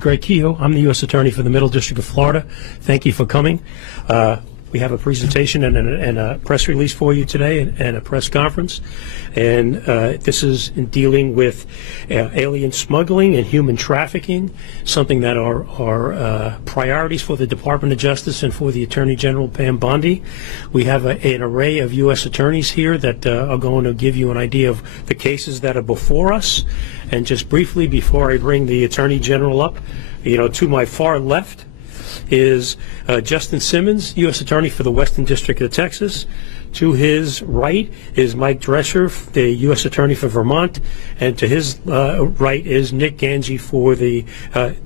Greg Kehoe. I'm the U.S. Attorney for the Middle District of Florida. Thank you for coming. We have a presentation and a press release for you today and a press conference. And this is in dealing with alien smuggling and human trafficking, something that are priorities for the Department of Justice and for the Attorney General Pam Bondi. We have an array of U.S. attorneys here that are going to give you an idea of the cases that are before us. And just briefly, before I bring the Attorney General up, to my far left is Justin Simmons, U.S. Attorney for the Western District of Texas. To his right is Mike Drescher, the U.S. Attorney for Vermont. And to his right is Nick Ganji for the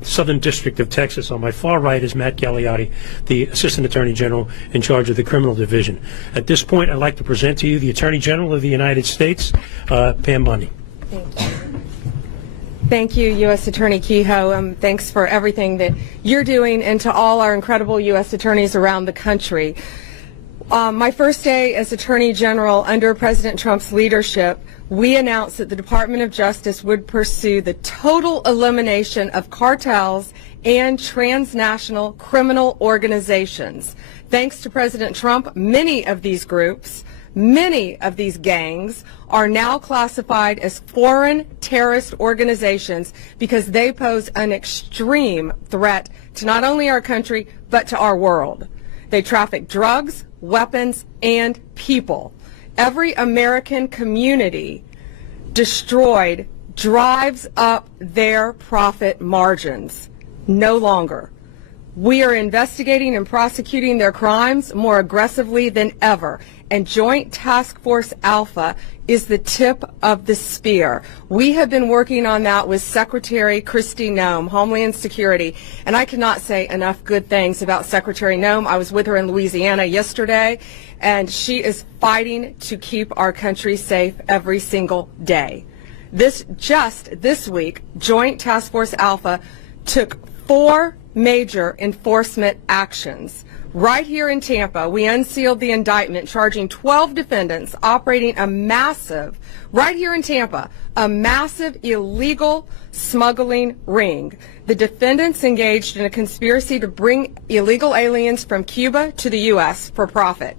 Southern District of Texas. On my far right is Matt Gagliotti, the Assistant Attorney General in charge of the Criminal Division. At this point, I'd like to present to you the Attorney General of the United States, Pam Bondi. Thank you. Thank you, U.S. Attorney Kehoe. Thanks for everything that you're doing, and to all our incredible U.S. attorneys around the country. My first day as Attorney General under President Trump's leadership, we announced that the Department of Justice would pursue the total elimination of cartels and transnational criminal organizations. Thanks to President Trump, many of these groups, many of these gangs are now classified as foreign terrorist organizations because they pose an extreme threat to not only our country, but to our world. They traffic drugs, weapons, and people. Every American community destroyed drives up their profit margins. No longer. We are investigating and prosecuting their crimes more aggressively than ever, and Joint Task Force Alpha is the tip of the spear. We have been working on that with Secretary Kristi Noem, Homeland Security, and I cannot say enough good things about Secretary Noem. I was with her in Louisiana yesterday, and she is fighting to keep our country safe every single day. Just this week, Joint Task Force Alpha took 4 major enforcement actions. Right here in Tampa, we unsealed the indictment charging 12 defendants operating a massive, right here in Tampa, a massive illegal smuggling ring. The defendants engaged in a conspiracy to bring illegal aliens from Cuba to the U.S. for profit.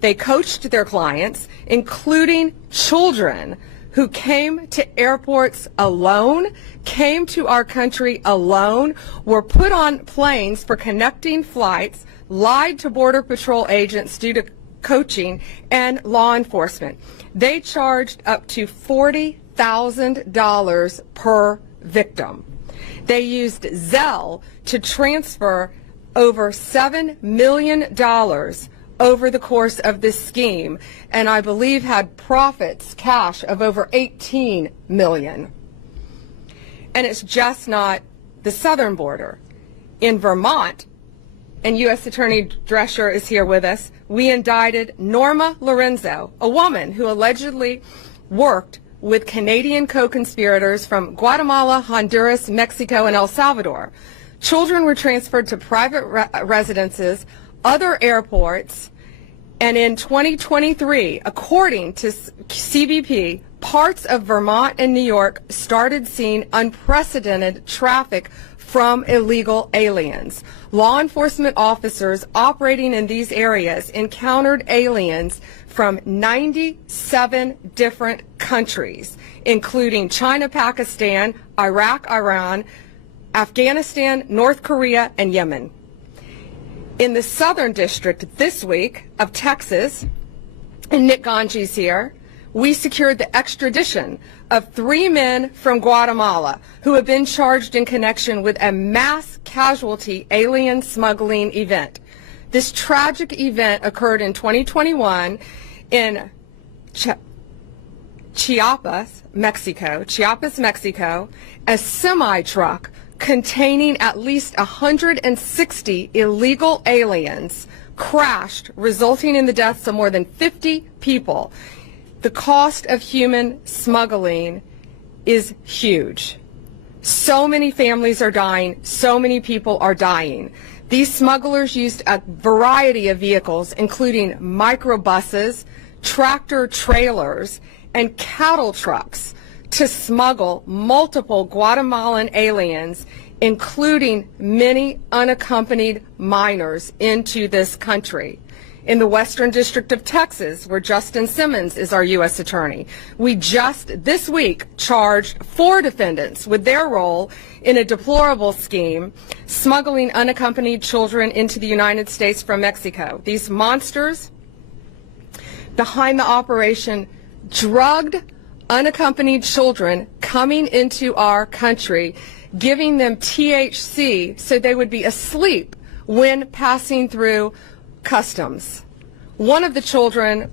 They coached their clients, including children, who came to airports alone, came to our country alone, were put on planes for connecting flights, lied to Border Patrol agents due to coaching and law enforcement. They charged up to $40,000 per victim. They used Zelle to transfer over $7 million over the course of this scheme, and I believe had profits, cash, of over $18 million. And it's just not the southern border. In Vermont, and U.S. Attorney Drescher is here with us, we indicted Norma Lorenzo, a woman who allegedly worked with Canadian co-conspirators from Guatemala, Honduras, Mexico, and El Salvador. Children were transferred to private residences, other airports, and in 2023, according to CBP, parts of Vermont and New York started seeing unprecedented traffic from illegal aliens. Law enforcement officers operating in these areas encountered aliens from 97 different countries, including China, Pakistan, Iraq, Iran, Afghanistan, North Korea, and Yemen. In the Southern District this week of Texas, and Nick Ganji's here, we secured the extradition of 3 men from Guatemala who have been charged in connection with a mass casualty alien smuggling event. This tragic event occurred in 2021 in Chiapas, Mexico. A semi-truck containing at least 160 illegal aliens crashed, resulting in the deaths of more than 50 people. The cost of human smuggling is huge. So many families are dying, so many people are dying. These smugglers used a variety of vehicles, including microbuses, tractor trailers, and cattle trucks to smuggle multiple Guatemalan aliens including many unaccompanied minors, into this country. In the Western District of Texas, where Justin Simmons is our U.S. Attorney, we just this week charged 4 defendants with their role in a deplorable scheme smuggling unaccompanied children into the United States from Mexico. These monsters behind the operation drugged unaccompanied children coming into our country, giving them THC so they would be asleep when passing through customs. One of the children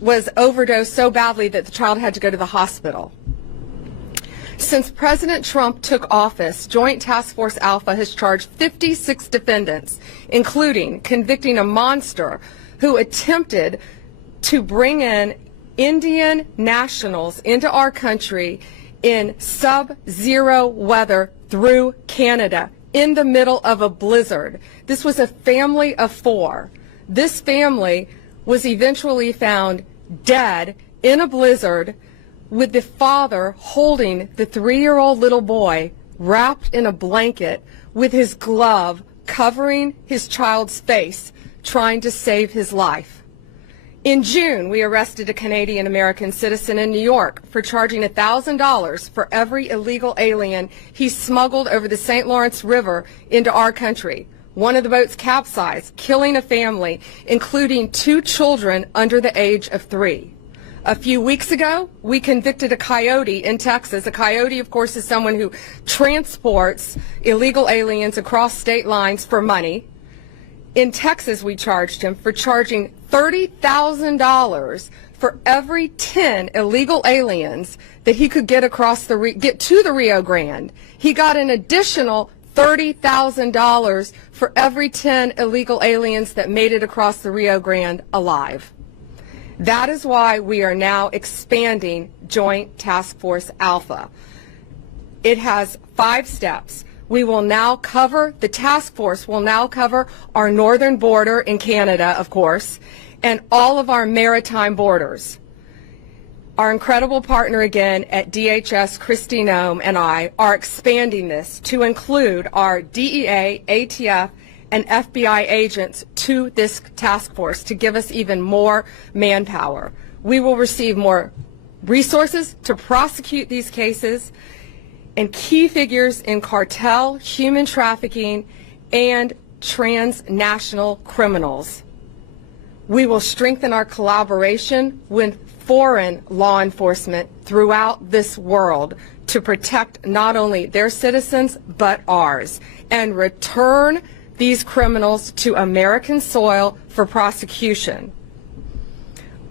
was overdosed so badly that the child had to go to the hospital. Since President Trump took office, Joint Task Force Alpha has charged 56 defendants, including convicting a monster who attempted to bring in Indian nationals into our country in sub-zero weather through Canada in the middle of a blizzard. This was a family of 4. This family was eventually found dead in a blizzard with the father holding the 3-year-old little boy wrapped in a blanket with his glove covering his child's face, trying to save his life. In June, we arrested a Canadian-American citizen in New York for charging $1,000 for every illegal alien he smuggled over the St. Lawrence River into our country. One of the boats capsized, killing a family, including 2 children under the age of 3. A few weeks ago, we convicted a coyote in Texas. A coyote, of course, is someone who transports illegal aliens across state lines for money. In Texas, we charged him for charging $30,000 for every 10 illegal aliens that he could get get to the Rio Grande. He got an additional $30,000 for every 10 illegal aliens that made it across the Rio Grande alive. That is why we are now expanding Joint Task Force Alpha. It has 5 steps. We will now cover, the task force will now cover our northern border in Canada, of course, and all of our maritime borders. Our incredible partner again at DHS, Christy Nome, and I are expanding this to include our DEA, ATF, and FBI agents to this task force to give us even more manpower. We will receive more resources to prosecute these cases, and key figures in cartel, human trafficking, and transnational criminals. We will strengthen our collaboration with foreign law enforcement throughout this world to protect not only their citizens but ours, and return these criminals to American soil for prosecution.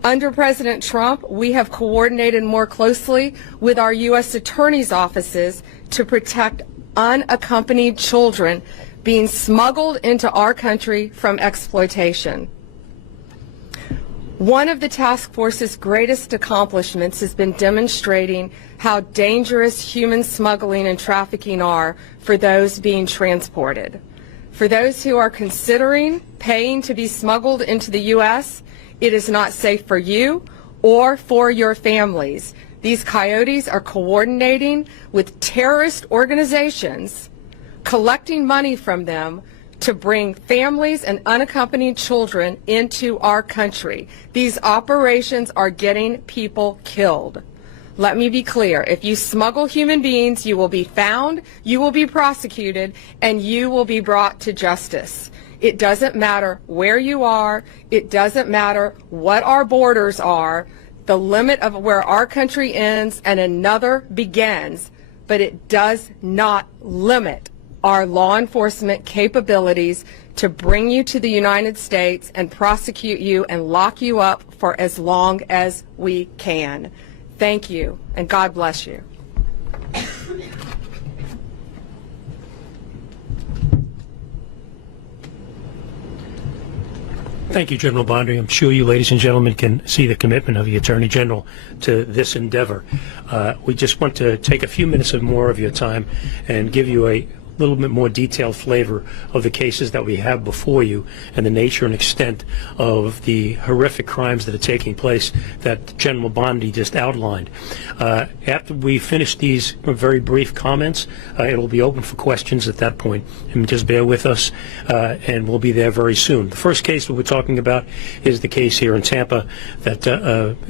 Under President Trump, we have coordinated more closely with our U.S. attorneys' offices to protect unaccompanied children being smuggled into our country from exploitation. One of the task force's greatest accomplishments has been demonstrating how dangerous human smuggling and trafficking are for those being transported. For those who are considering paying to be smuggled into the U.S., it is not safe for you or for your families. These coyotes are coordinating with terrorist organizations, collecting money from them to bring families and unaccompanied children into our country. These operations are getting people killed. Let me be clear. If you smuggle human beings, you will be found, you will be prosecuted, and you will be brought to justice. It doesn't matter where you are. It doesn't matter what our borders are. The limit of where our country ends and another begins, but it does not limit our law enforcement capabilities to bring you to the United States and prosecute you and lock you up for as long as we can. Thank you, and God bless you. Thank you, General Bondi. I'm sure you, ladies and gentlemen, can see the commitment of the Attorney General to this endeavor. We just want to take a few minutes or more of your time and give you a little bit more detailed flavor of the cases that we have before you and the nature and extent of the horrific crimes that are taking place that General Bondi just outlined. After we finish these very brief comments, it will be open for questions at that point. And just bear with us, and we'll be there very soon. The first case that we're talking about is the case here in Tampa that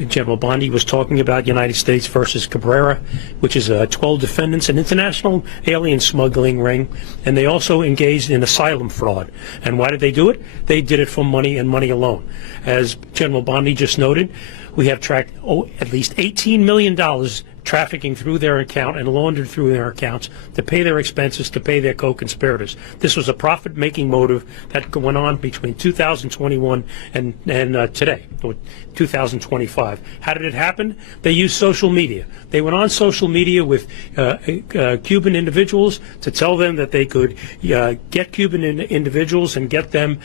General Bondi was talking about, United States versus Cabrera, which is 12 defendants, an international alien smuggling ring, and they also engaged in asylum fraud. And why did they do it? They did it for money and money alone. As General Bondi just noted, we have tracked at least $18 million trafficking through their account and laundered through their accounts to pay their expenses, to pay their co-conspirators. This was a profit-making motive that went on between 2021 and today, or 2025. How did it happen? They used social media. They went on social media with Cuban individuals to tell them that they could get Cuban individuals and get them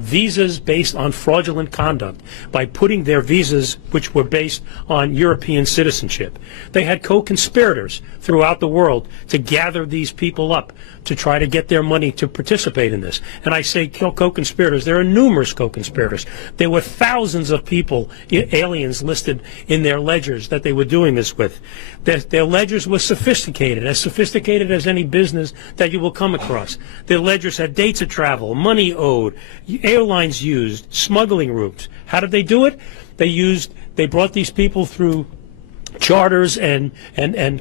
visas based on fraudulent conduct by putting their visas, which were based on European citizenship. They had co-conspirators throughout the world to gather these people up to try to get their money to participate in this. And I say co-conspirators. There are numerous co-conspirators. There were thousands of people, aliens, listed in their ledgers that they were doing this with. Their ledgers were sophisticated as any business that you will come across. Their ledgers had dates of travel, money owed, airlines used, smuggling routes. How did they do it? They brought these people through charters and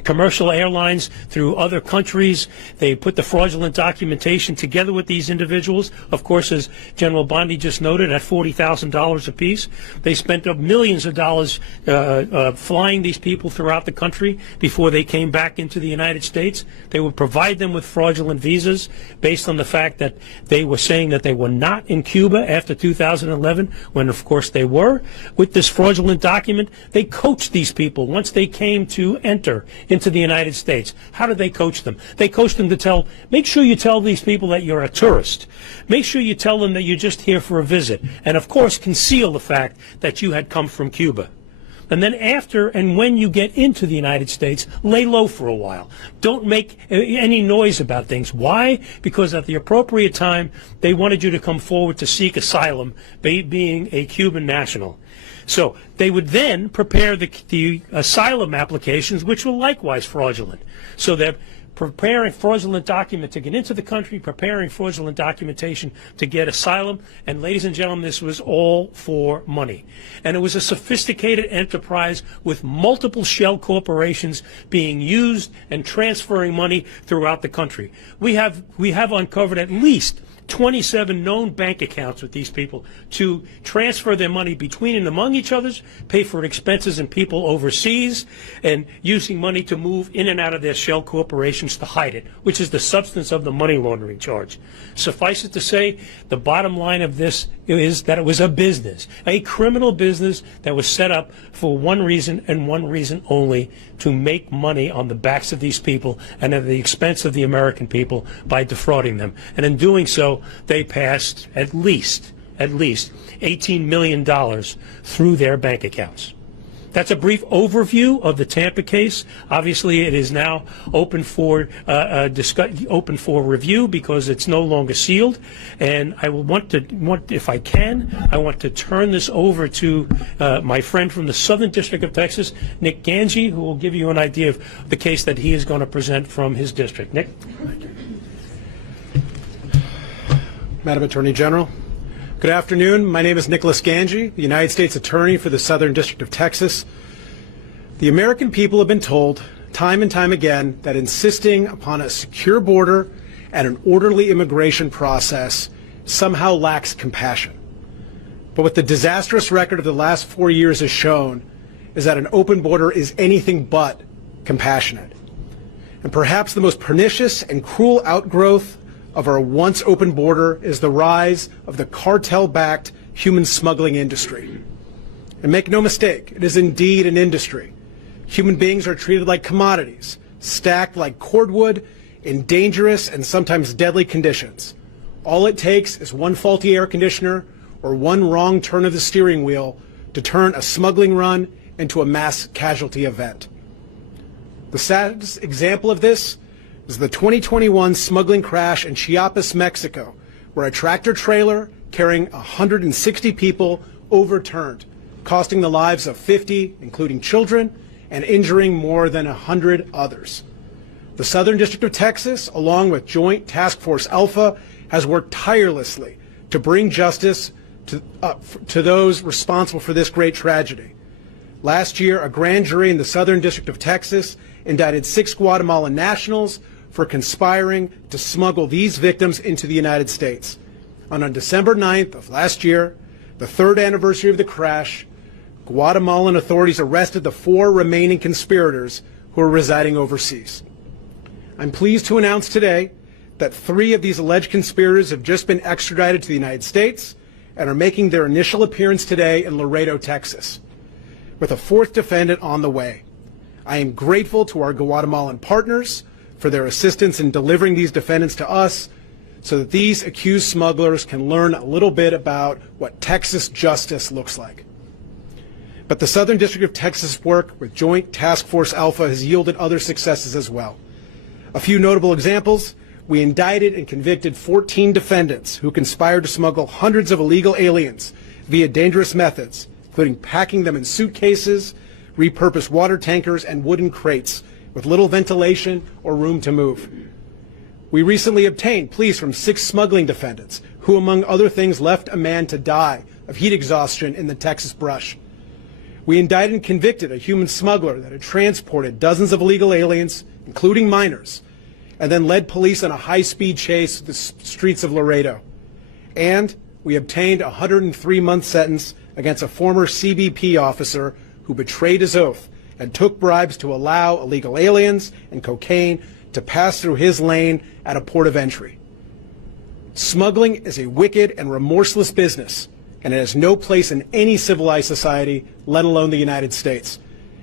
commercial airlines through other countries. They put the fraudulent documentation together with these individuals. Of course, as General Bondi just noted, at $40,000 apiece. They spent millions of dollars flying these people throughout the country before they came back into the United States. They would provide them with fraudulent visas based on the fact that they were saying that they were not in Cuba after 2011, when of course they were. With this fraudulent document, they coached these people once they came to enter into the United States. How did they coach them? They coached them to make sure you tell these people that you're a tourist. Make sure you tell them that you're just here for a visit. And of course, conceal the fact that you had come from Cuba. And then after and when you get into the United States, lay low for a while. Don't make any noise about things. Why? Because at the appropriate time, they wanted you to come forward to seek asylum, being a Cuban national. So they would then prepare the asylum applications, which were likewise fraudulent. So they're preparing fraudulent document to get into the country, preparing fraudulent documentation to get asylum. And ladies and gentlemen, this was all for money. And it was a sophisticated enterprise with multiple shell corporations being used and transferring money throughout the country. We have uncovered at least 27 known bank accounts with these people to transfer their money between and among each other's, pay for expenses and people overseas, and using money to move in and out of their shell corporations to hide it, which is the substance of the money laundering charge. Suffice it to say, the bottom line of this is that it was a business, a criminal business that was set up for one reason and one reason only: to make money on the backs of these people and at the expense of the American people by defrauding them. And in doing so, they passed at least $18 million through their bank accounts. That's a brief overview of the Tampa case. Obviously, it is now open for review because it's no longer sealed. And I will if I can, I want to turn this over to my friend from the Southern District of Texas, Nick Ganji, who will give you an idea of the case that he is going to present from his district. Nick. Madam Attorney General, good afternoon. My name is Nicholas Ganji, the United States Attorney for the Southern District of Texas. The American people have been told time and time again that insisting upon a secure border and an orderly immigration process somehow lacks compassion. But what the disastrous record of the last 4 years has shown is that an open border is anything but compassionate. And perhaps the most pernicious and cruel outgrowth of our once open border is the rise of the cartel-backed human smuggling industry. And make no mistake, it is indeed an industry. Human beings are treated like commodities, stacked like cordwood in dangerous and sometimes deadly conditions. All it takes is one faulty air conditioner or one wrong turn of the steering wheel to turn a smuggling run into a mass casualty event. The saddest example of this is the 2021 smuggling crash in Chiapas, Mexico, where a tractor trailer carrying 160 people overturned, costing the lives of 50, including children, and injuring more than 100 others. The Southern District of Texas, along with Joint Task Force Alpha, has worked tirelessly to bring justice to those responsible for this great tragedy. Last year, a grand jury in the Southern District of Texas indicted 6 Guatemalan nationals for conspiring to smuggle these victims into the United States. And on December 9th of last year, the 3rd anniversary of the crash, Guatemalan authorities arrested the 4 remaining conspirators who are residing overseas. I'm pleased to announce today that 3 of these alleged conspirators have just been extradited to the United States and are making their initial appearance today in Laredo, Texas, with a 4th defendant on the way. I am grateful to our Guatemalan partners for their assistance in delivering these defendants to us so that these accused smugglers can learn a little bit about what Texas justice looks like. But the Southern District of Texas work with Joint Task Force Alpha has yielded other successes as well. A few notable examples: we indicted and convicted 14 defendants who conspired to smuggle hundreds of illegal aliens via dangerous methods, including packing them in suitcases, repurposed water tankers, and wooden crates with little ventilation or room to move. We recently obtained pleas from 6 smuggling defendants who, among other things, left a man to die of heat exhaustion in the Texas brush. We indicted and convicted a human smuggler that had transported dozens of illegal aliens, including minors, and then led police on a high-speed chase through the streets of Laredo. And we obtained a 103-month sentence against a former CBP officer who betrayed his oath and took bribes to allow illegal aliens and cocaine to pass through his lane at a port of entry. Smuggling is a wicked and remorseless business, and it has no place in any civilized society, let alone the United States.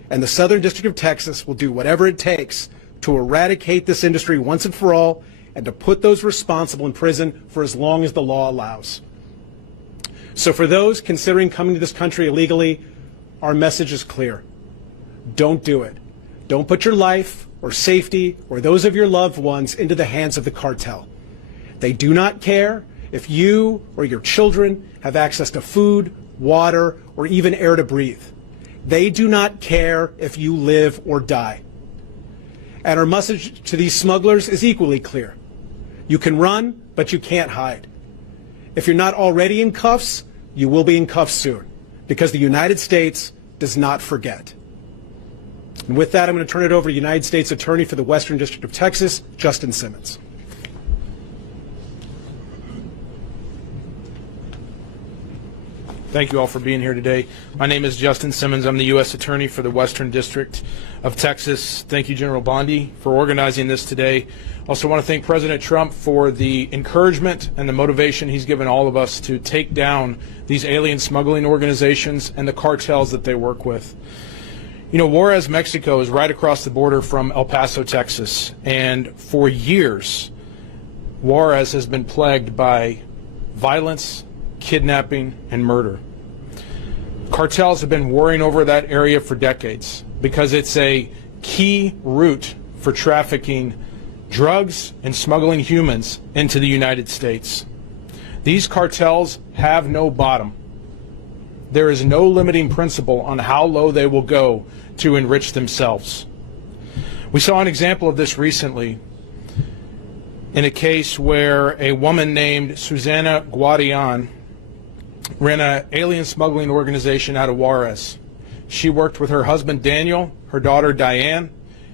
And the Southern District of Texas will do whatever it takes to eradicate this industry once and for all, and to put those responsible in prison for as long as the law allows. So for those considering coming to this country illegally, our message is clear. Don't do it. Don't put your life or safety or those of your loved ones into the hands of the cartel. They do not care if you or your children have access to food, water, or even air to breathe. They do not care if you live or die. And our message to these smugglers is equally clear. You can run, but you can't hide. If you're not already in cuffs, you will be in cuffs soon, because the United States does not forget. And with that, I'm going to turn it over to United States Attorney for the Western District of Texas, Justin Simmons. Thank you all for being here today. My name is Justin Simmons. I'm the U.S. Attorney for the Western District of Texas. Thank you, General Bondi, for organizing this today. Also want to thank President Trump for the encouragement and the motivation he's given all of us to take down these alien smuggling organizations and the cartels that they work with. You know, Juarez, Mexico is right across the border from El Paso, Texas, and for years, Juarez has been plagued by violence, kidnapping, and murder. Cartels have been warring over that area for decades because it's a key route for trafficking drugs and smuggling humans into the United States. These cartels have no bottom. There is no limiting principle on how low they will go to enrich themselves. We saw an example of this recently in a case where a woman named Susana Guadian ran an alien smuggling organization out of Juarez. She worked with her husband Daniel, her daughter Diane,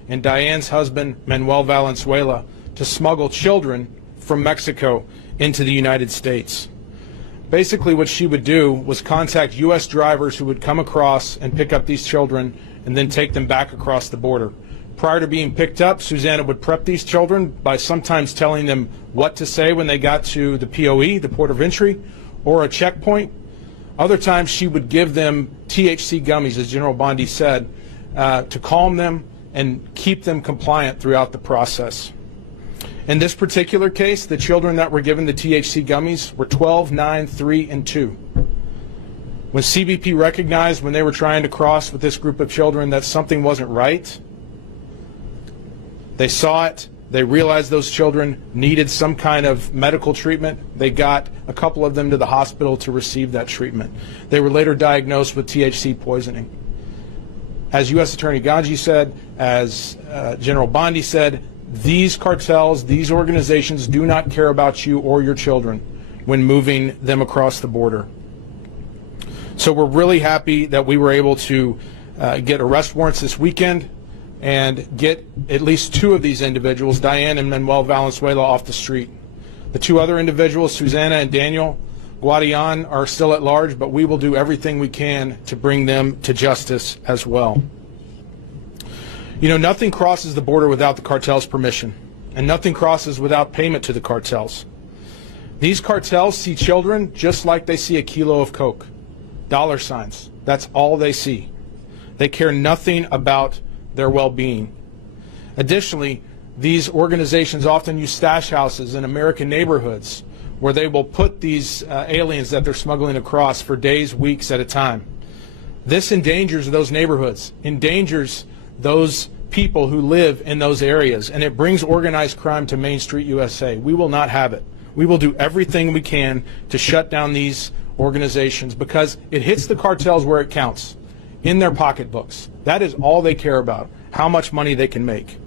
and Diane's husband Manuel Valenzuela to smuggle children from Mexico into the United States. Basically what she would do was contact U.S. drivers who would come across and pick up these children and then take them back across the border. Prior to being picked up, Susanna would prep these children by sometimes telling them what to say when they got to the POE, the port of entry, or a checkpoint. Other times she would give them THC gummies, as General Bondi said, to calm them and keep them compliant throughout the process. In this particular case, the children that were given the THC gummies were 12, 9, 3, and 2. When CBP recognized when they were trying to cross with this group of children that something wasn't right, they saw it, They realized those children needed some kind of medical treatment. They got a couple of them to the hospital to receive that treatment. They were later diagnosed with THC poisoning. As U.S. Attorney Ganji said, as General Bondi said, these cartels, these organizations do not care about you or your children when moving them across the border. So we're really happy that we were able to get arrest warrants this weekend and get at least 2 of these individuals, Diane and Manuel Valenzuela, off the street. The 2 other individuals, Susanna and Daniel Guadian, are still at large, but we will do everything we can to bring them to justice as well. You know, nothing crosses the border without the cartel's permission, and nothing crosses without payment to the cartels. These cartels see children just like they see a kilo of Coke. Dollar signs. That's all they see. They care nothing about their well-being. Additionally, these organizations often use stash houses in American neighborhoods where they will put these aliens that they're smuggling across for days, weeks at a time. This endangers those neighborhoods, endangers those people who live in those areas, and it brings organized crime to Main Street USA. We will not have it. We will do everything we can to shut down these organizations because it hits the cartels where it counts, in their pocketbooks. That is all they care about, how much money they can make.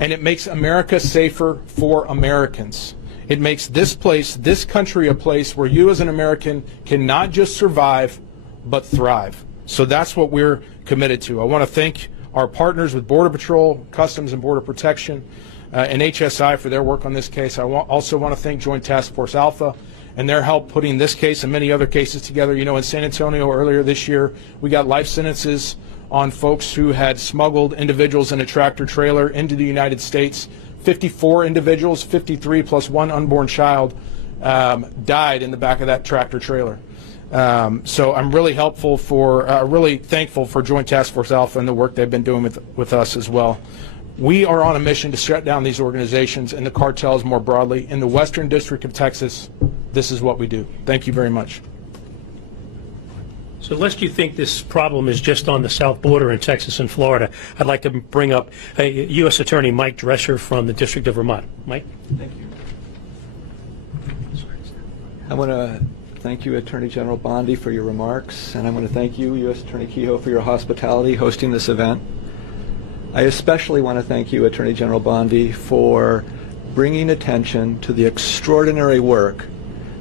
And it makes America safer for Americans. It makes this place, this country, a place where you as an American can not just survive, but thrive. So that's what we're committed to. I want to thank our partners with Border Patrol, Customs and Border Protection, and HSI for their work on this case. I also want to thank Joint Task Force Alpha and their help putting this case and many other cases together. You know, in San Antonio earlier this year, we got life sentences on folks who had smuggled individuals in a tractor trailer into the United States. 54 individuals, 53 plus 1 unborn child, died in the back of that tractor trailer. So I'm really really thankful for Joint Task Force Alpha and the work they've been doing with us as well. We are on a mission to shut down these organizations and the cartels more broadly. In the Western District of Texas, this is what we do. Thank you very much. So lest you think this problem is just on the south border in Texas and Florida, I'd like to bring up U.S. Attorney Mike Drescher from the District of Vermont. Mike? Thank you. I want to thank you, Attorney General Bondi, for your remarks, and I want to thank you, U.S. Attorney Kehoe, for your hospitality hosting this event. I especially want to thank you, Attorney General Bondi, for bringing attention to the extraordinary work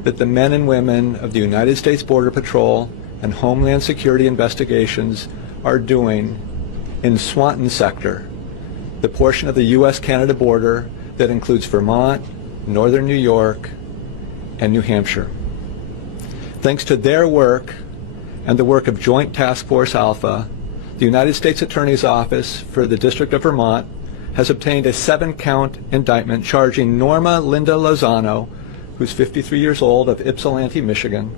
that the men and women of the United States Border Patrol and Homeland Security investigations are doing in Swanton sector, the portion of the U.S.-Canada border that includes Vermont, northern New York, and New Hampshire. Thanks to their work and the work of Joint Task Force Alpha, the United States Attorney's Office for the District of Vermont has obtained a 7-count indictment charging Norma Linda Lozano, who's 53 years old, of Ypsilanti, Michigan,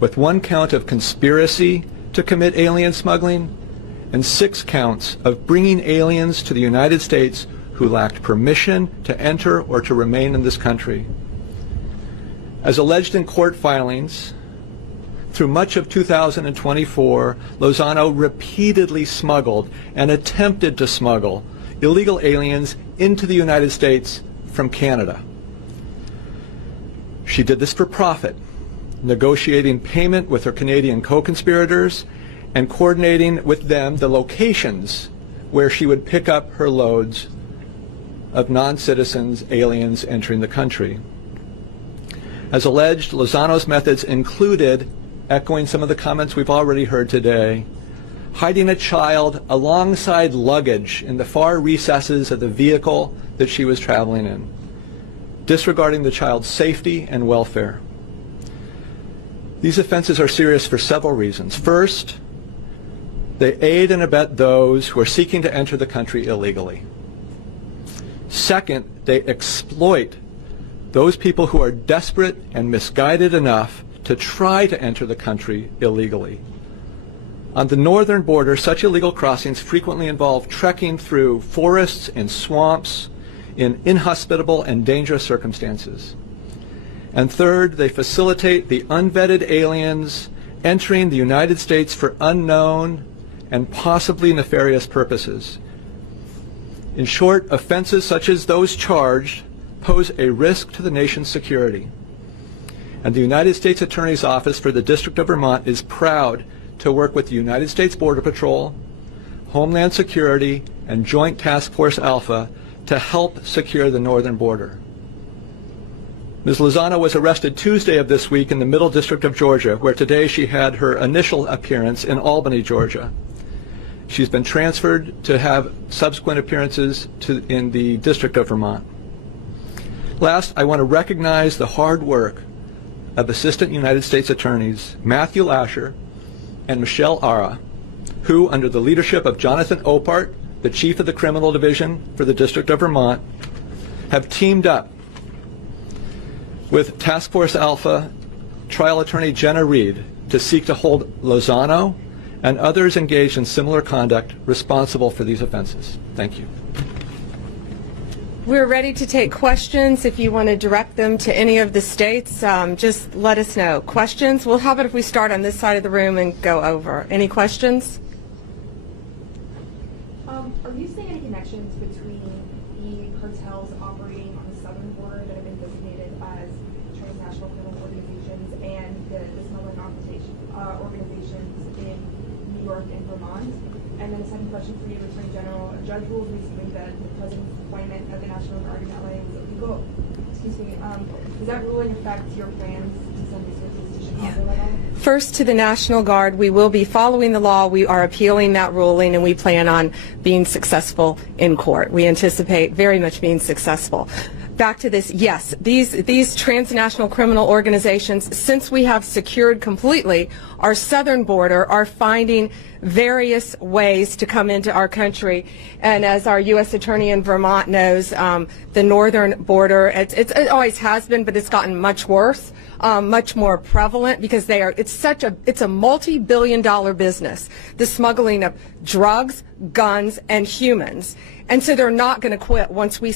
with 1 count of conspiracy to commit alien smuggling and 6 counts of bringing aliens to the United States who lacked permission to enter or to remain in this country. As alleged in court filings, through much of 2024, Lozano repeatedly smuggled and attempted to smuggle illegal aliens into the United States from Canada. She did this for profit, negotiating payment with her Canadian co-conspirators and coordinating with them the locations where she would pick up her loads of non-citizens, aliens entering the country. As alleged, Lozano's methods included, echoing some of the comments we've already heard today, hiding a child alongside luggage in the far recesses of the vehicle that she was traveling in, disregarding the child's safety and welfare. These offenses are serious for several reasons. First, they aid and abet those who are seeking to enter the country illegally. Second, they exploit those people who are desperate and misguided enough to try to enter the country illegally. On the northern border, such illegal crossings frequently involve trekking through forests and swamps in inhospitable and dangerous circumstances. And third, they facilitate the unvetted aliens entering the United States for unknown and possibly nefarious purposes. In short, offenses such as those charged pose a risk to the nation's security. And the United States Attorney's Office for the District of Vermont is proud to work with the United States Border Patrol, Homeland Security, and Joint Task Force Alpha to help secure the northern border. Ms. Lozano was arrested Tuesday of this week in the Middle District of Georgia, where today she had her initial appearance in Albany, Georgia. She's been transferred to have subsequent appearances in the District of Vermont. Last, I want to recognize the hard work of Assistant United States Attorneys Matthew Lasher and Michelle Ara, who, under the leadership of Jonathan Opart, the Chief of the Criminal Division for the District of Vermont, have teamed up with Task Force Alpha Trial Attorney Jenna Reed to seek to hold Lozano and others engaged in similar conduct responsible for these offenses. Thank you. We're ready to take questions. If you want to direct them to any of the states, just let us know. Questions? Well, how about if we start on this side of the room and go over? Any questions? Are you seeing any connections between the cartels operating on the southern border that have been designated as transnational criminal organizations and the smuggling organizations in New York and Vermont? And then a second question for you, Attorney General. A judge ruled recently that the president's appointment of the National Guard in LA was illegal. Excuse me. Does that ruling affect your plans to send resources to Chicago at all? First, to the National Guard, we will be following the law. We are appealing that ruling, and we plan on being successful in court. We anticipate very much being successful. Back to this, yes, these transnational criminal organizations, since we have secured completely our southern border, are finding various ways to come into our country. And as our U.S. Attorney in Vermont knows, the northern border, it always has been, but it's gotten much worse. Much more prevalent because it's a multi-billion-dollar business, the smuggling of drugs, guns, and humans. And so they're not going to quit once we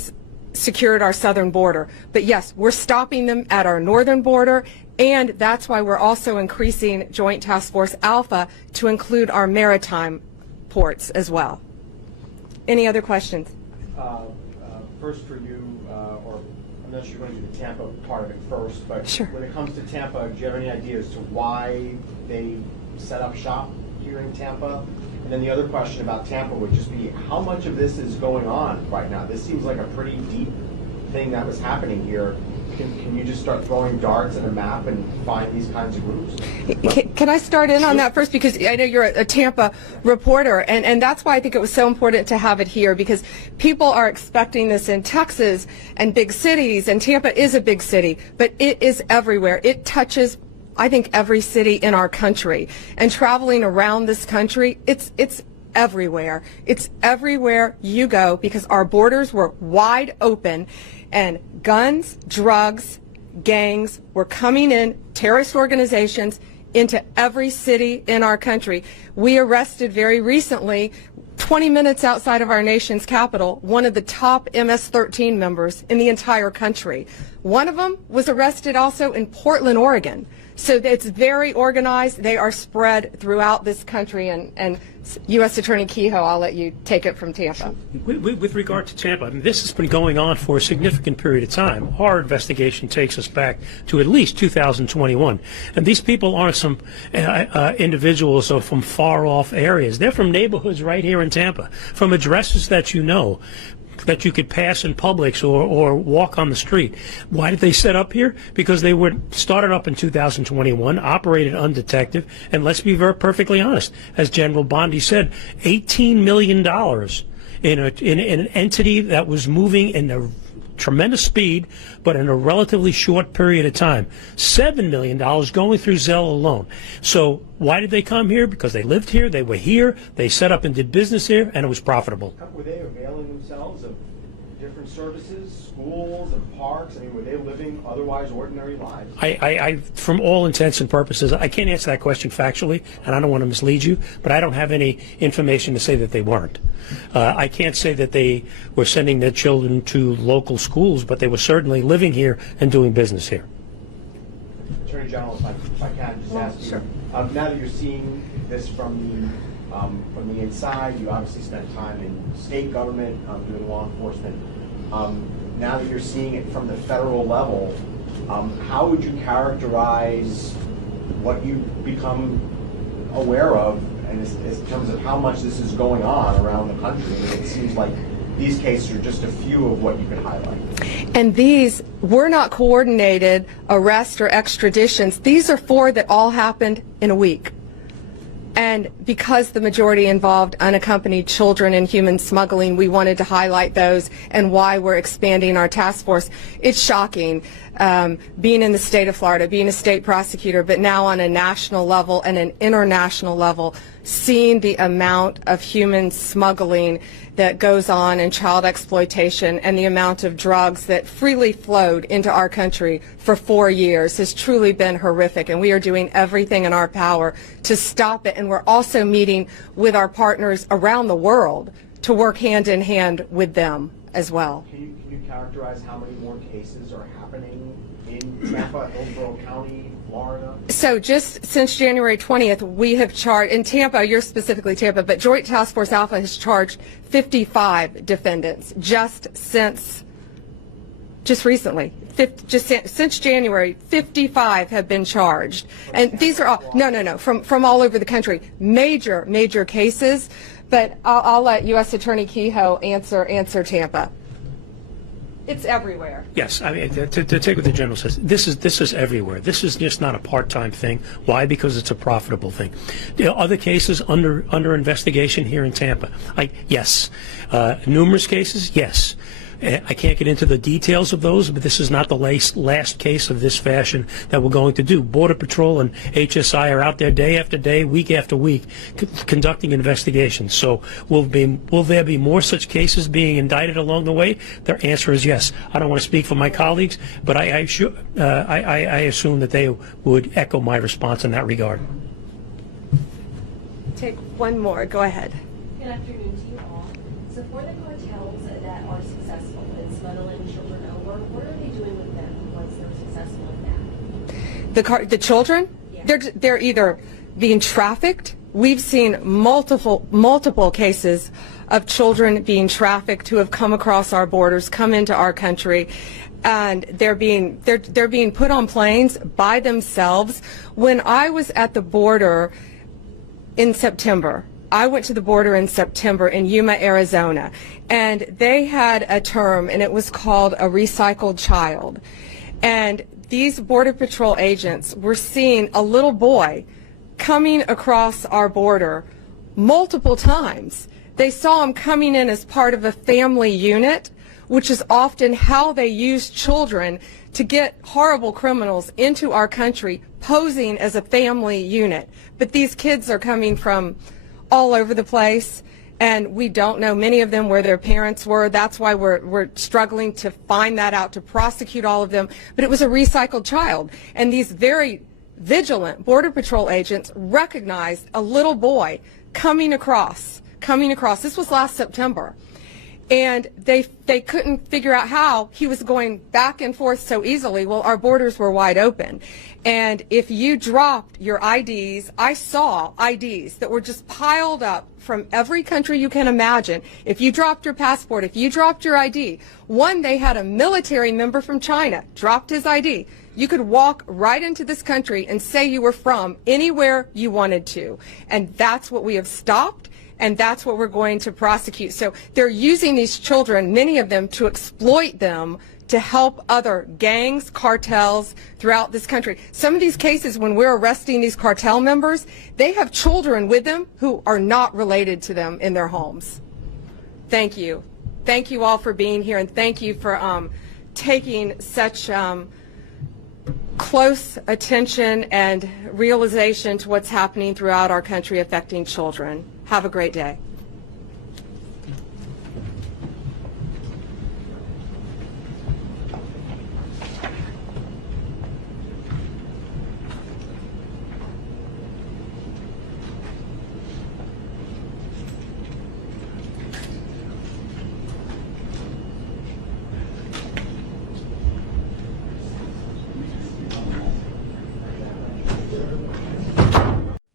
secured our southern border. But yes, we're stopping them at our northern border, and that's why we're also increasing Joint Task Force Alpha to include our maritime ports as well. Any other questions? First for you, or I'm not sure you're going to do the Tampa part of it first, but Sure. When it comes to Tampa, do you have any idea as to why they set up shop here in Tampa? And then the other question about Tampa would just be, how much of this is going on right now? This seems like a pretty deep thing that was happening here. Can you just start throwing darts at a map and find these kinds of groups? Can I start in on that first? Because I know you're a Tampa reporter, and that's why I think it was so important to have it here, because people are expecting this in Texas and big cities, and Tampa is a big city, but it is everywhere. It touches, I think, every city in our country. And traveling around this country, it's everywhere. It's everywhere you go because our borders were wide open and guns, drugs, gangs were coming in, terrorist organizations, into every city in our country. We arrested very recently, 20 minutes outside of our nation's capital, one of the top MS-13 members in the entire country. One of them was arrested also in Portland, Oregon. So it's very organized. They are spread throughout this country. And U.S. Attorney Kehoe, I'll let you take it from Tampa. With regard to Tampa, I mean, this has been going on for a significant period of time. Our investigation takes us back to at least 2021. And these people aren't some individuals or from far-off areas. They're from neighborhoods right here in Tampa, from addresses that you know, that you could pass in Publix or walk on the street. Why did they set up here? Because they were started up in 2021, operated undetected, and let's be perfectly honest, as General Bondi said, $18 million in an entity that was moving in a tremendous speed, but in a relatively short period of time. $7 million going through Zelle alone. So why did they come here? Because they lived here, they were here, they set up and did business here, and it was profitable. Were they availing themselves of different services, schools and parks? I mean, were they living otherwise ordinary lives? I from all intents and purposes, I can't answer that question factually, and I don't want to mislead you, but I don't have any information to say that they weren't. I can't say that they were sending their children to local schools, but they were certainly living here and doing business here. Attorney General, if I can just ask you, now that you're seeing this from from the inside. You obviously spent time in state government doing law enforcement. Now that you're seeing it from the federal level, how would you characterize what you've become aware of, and in terms of how much this is going on around the country? It seems like these cases are just a few of what you could highlight. And these were not coordinated arrests or extraditions. These are 4 that all happened in a week. And because the majority involved unaccompanied children in human smuggling, we wanted to highlight those and why we're expanding our task force. It's shocking being in the state of Florida, being a state prosecutor, but now on a national level and an international level, seeing the amount of human smuggling that goes on in child exploitation and the amount of drugs that freely flowed into our country for 4 years has truly been horrific, and we are doing everything in our power to stop it. And we're also meeting with our partners around the world to work hand in hand with them as well. Can you characterize how many more cases are happening in Tampa, Hillsborough County, Florida? So just since January 20th, we have charged, in Tampa, you're specifically Tampa, but Joint Task Force Alpha has charged 55 defendants just recently. Since January, 55 have been charged. And these are all, no, from all over the country. Major cases, but I'll let U.S. Attorney Kehoe answer Tampa. It's everywhere. Yes, I mean, to take what the general says, this is everywhere. This is just not a part-time thing. Why? Because it's a profitable thing. There are other cases under investigation here in Tampa. Yes. Numerous cases, yes. I can't get into the details of those, but this is not the last case of this fashion that we're going to do. Border Patrol and HSI are out there day after day, week after week, conducting investigations. So will there be more such cases being indicted along the way? Their answer is yes. I don't want to speak for my colleagues, but I assume that they would echo my response in that regard. Take one more. Go ahead. Good afternoon to you all. So for the cartels that are successful in smuggling children over, what are they doing with them once they're successful in that? The children? Yeah. They're either being trafficked. We've seen multiple cases of children being trafficked who have come across our borders, come into our country, and they're being put on planes by themselves. When I was at the border in September, I went to the border in September in Yuma, Arizona, and they had a term, and it was called a recycled child. And these Border Patrol agents were seeing a little boy coming across our border multiple times. They saw him coming in as part of a family unit, which is often how they use children to get horrible criminals into our country, posing as a family unit. But these kids are coming from all over the place, and we don't know, many of them, where their parents were. That's why we're struggling to find that out, to prosecute all of them. But it was a recycled child, and these very vigilant Border Patrol agents recognized a little boy coming across. This was last September. And they couldn't figure out how he was going back and forth so easily. Well, our borders were wide open. And if you dropped your IDs, I saw IDs that were just piled up from every country you can imagine. If you dropped your passport, if you dropped your ID, they had a military member from China, dropped his ID. You could walk right into this country and say you were from anywhere you wanted to. And that's what we have stopped. And that's what we're going to prosecute. So they're using these children, many of them, to exploit them to help other gangs, cartels throughout this country. Some of these cases, when we're arresting these cartel members, they have children with them who are not related to them in their homes. Thank you. Thank you all for being here, and thank you for taking such close attention and realization to what's happening throughout our country affecting children. Have a great day.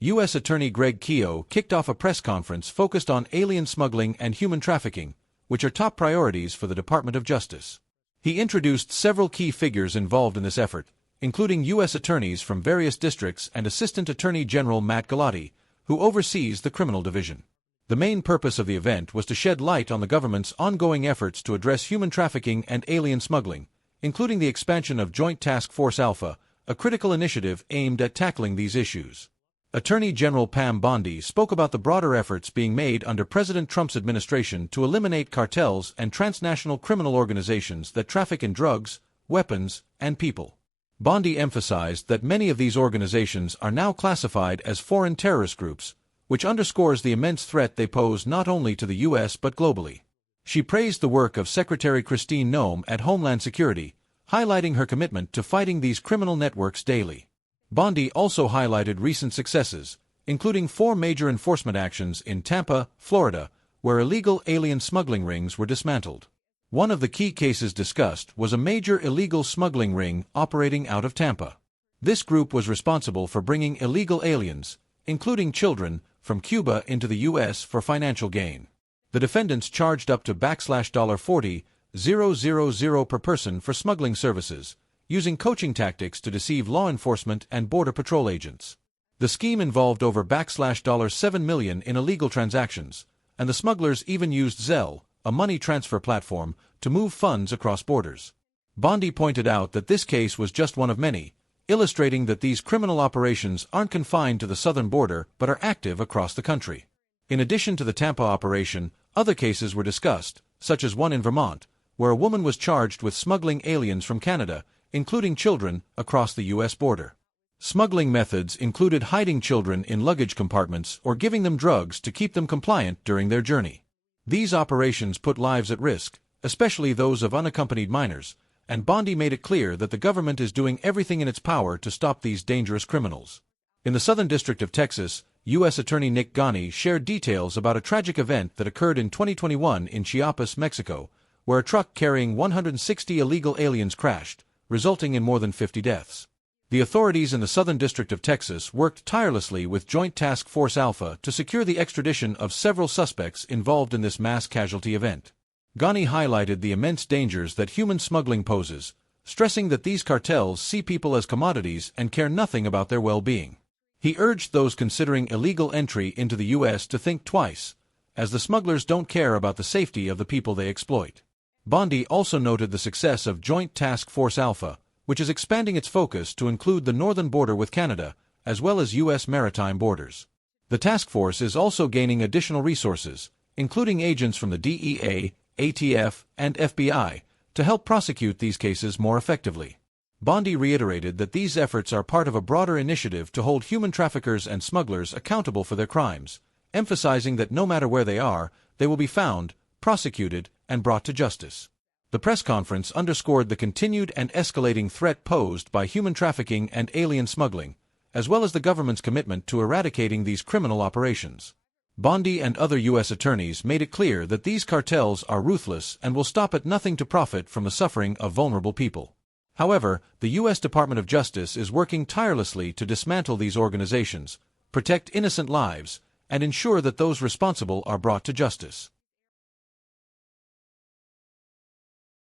U.S. Attorney Greg Keogh kicked off a press conference focused on alien smuggling and human trafficking, which are top priorities for the Department of Justice. He introduced several key figures involved in this effort, including U.S. attorneys from various districts and Assistant Attorney General Matt Galati, who oversees the criminal division. The main purpose of the event was to shed light on the government's ongoing efforts to address human trafficking and alien smuggling, including the expansion of Joint Task Force Alpha, a critical initiative aimed at tackling these issues. Attorney General Pam Bondi spoke about the broader efforts being made under President Trump's administration to eliminate cartels and transnational criminal organizations that traffic in drugs, weapons, and people. Bondi emphasized that many of these organizations are now classified as foreign terrorist groups, which underscores the immense threat they pose not only to the U.S. but globally. She praised the work of Secretary Christine Noem at Homeland Security, highlighting her commitment to fighting these criminal networks daily. Bondi also highlighted recent successes, including 4 major enforcement actions in Tampa, Florida, where illegal alien smuggling rings were dismantled. One of the key cases discussed was a major illegal smuggling ring operating out of Tampa. This group was responsible for bringing illegal aliens, including children, from Cuba into the U.S. for financial gain. The defendants charged up to $40,000 per person for smuggling services, using coaching tactics to deceive law enforcement and Border Patrol agents. The scheme involved over $7 million in illegal transactions, and the smugglers even used Zelle, a money transfer platform, to move funds across borders. Bondi pointed out that this case was just one of many, illustrating that these criminal operations aren't confined to the southern border but are active across the country. In addition to the Tampa operation, other cases were discussed, such as one in Vermont, where a woman was charged with smuggling aliens from Canada, including children, across the U.S. border. Smuggling methods included hiding children in luggage compartments or giving them drugs to keep them compliant during their journey. These operations put lives at risk, especially those of unaccompanied minors, and Bondi made it clear that the government is doing everything in its power to stop these dangerous criminals. In the Southern District of Texas, U.S. Attorney Nick Ghani shared details about a tragic event that occurred in 2021 in Chiapas, Mexico, where a truck carrying 160 illegal aliens crashed, resulting in more than 50 deaths. The authorities in the Southern District of Texas worked tirelessly with Joint Task Force Alpha to secure the extradition of several suspects involved in this mass casualty event. Ghani highlighted the immense dangers that human smuggling poses, stressing that these cartels see people as commodities and care nothing about their well-being. He urged those considering illegal entry into the U.S. to think twice, as the smugglers don't care about the safety of the people they exploit. Bondi also noted the success of Joint Task Force Alpha, which is expanding its focus to include the northern border with Canada, as well as U.S. maritime borders. The task force is also gaining additional resources, including agents from the DEA, ATF, and FBI, to help prosecute these cases more effectively. Bondi reiterated that these efforts are part of a broader initiative to hold human traffickers and smugglers accountable for their crimes, emphasizing that no matter where they are, they will be found, prosecuted, and brought to justice. The press conference underscored the continued and escalating threat posed by human trafficking and alien smuggling, as well as the government's commitment to eradicating these criminal operations. Bondi and other U.S. attorneys made it clear that these cartels are ruthless and will stop at nothing to profit from the suffering of vulnerable people. However, the U.S. Department of Justice is working tirelessly to dismantle these organizations, protect innocent lives, and ensure that those responsible are brought to justice.